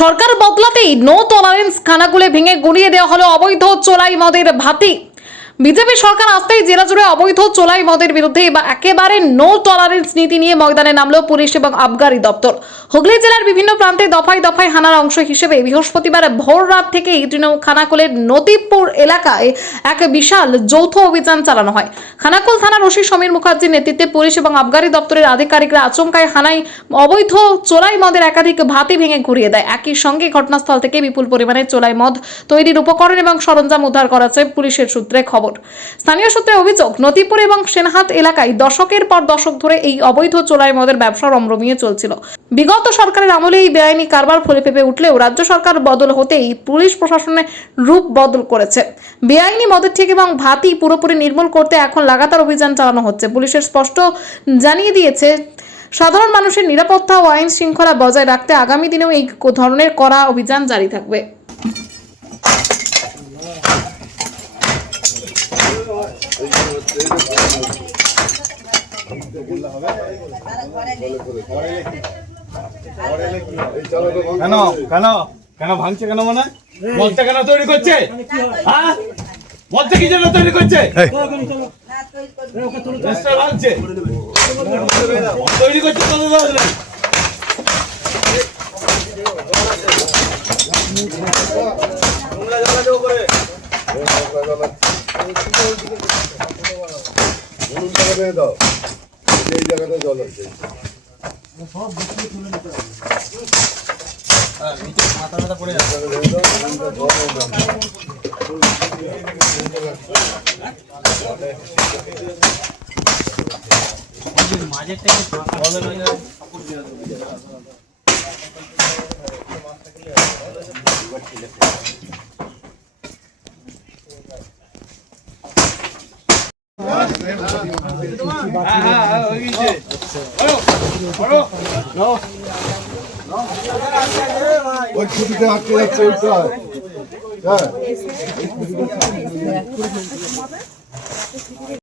সরকার বদলাতেই no tolerance খানাকুলে ভেঙে গুড়িয়ে দেওয়া হলো অবৈধ চোলাই মদের ভাতি। বিজেপি সরকার আসতেই জেলা জুড়ে অবৈধ চোলাই মদের বিরুদ্ধে একেবারে নো টলারেন্স নীতি নিয়ে ময়দানে নামলো পুলিশ এবং আবগারি দপ্তর। হুগলি জেলার বিভিন্ন প্রান্তে দফায় দফায় হানার অংশ হিসেবে বৃহস্পতিবার ভোর রাত থেকেই খানাকুলের নতিবপুর এলাকায় এক বিশাল যৌথ অভিযান চালানো হয়। খানাকুল থানার ওসি সমীর মুখার্জির নেতৃত্বে পুলিশ এবং আবগারি দপ্তরের আধিকারিকরা আচমকায় হানায় অবৈধ চোলাই মদের একাধিক ভাতি ভেঙে ঘুরিয়ে দেয়। একই সঙ্গে ঘটনাস্থল থেকে বিপুল পরিমাণে চোলাই মদ তৈরির উপকরণ এবং সরঞ্জাম উদ্ধার করেছে পুলিশের সূত্রে খবর। স্থানীয় সূত্রে অভিযোগ, নতিপুর এবং সেনহাট এলাকায় দশকের পর দশক ধরে এই অবৈধ চোলাই মদের ব্যবসা রমরমিয়ে চলছিল। বিগত সরকারের আমলে এই বেআইনি কারবার ফলে পেঁপে উঠলেও রাজ্য সরকার বদল হতেই পুলিশ প্রশাসনের রূপ বদল করেছে। বেআইনি মদের ঠিক এবং ভাতি পুরোপুরি নির্মূল করতে এখন লাগাতার অভিযান চালানো হচ্ছে। পুলিশের স্পষ্ট জানিয়ে দিয়েছে, সাধারণ মানুষের নিরাপত্তা ও আইন শৃঙ্খলা বজায় রাখতে আগামী দিনেও এই ধরনের কড়া অভিযান জারি থাকবে। কেন কেন কেন ভাঙছে কেন মানে মদটা কেন তৈরি করছে? হ্যাঁ, মদটা কি জন্য তৈরি করছে? ভাঙছে তৈরি করছে দাও এই জায়গাটা জল আছে। মাথা মাথা পড়ে যাচ্ছে। মাঝের থেকে ওই ছুটিতে আটকে যাচ্ছে।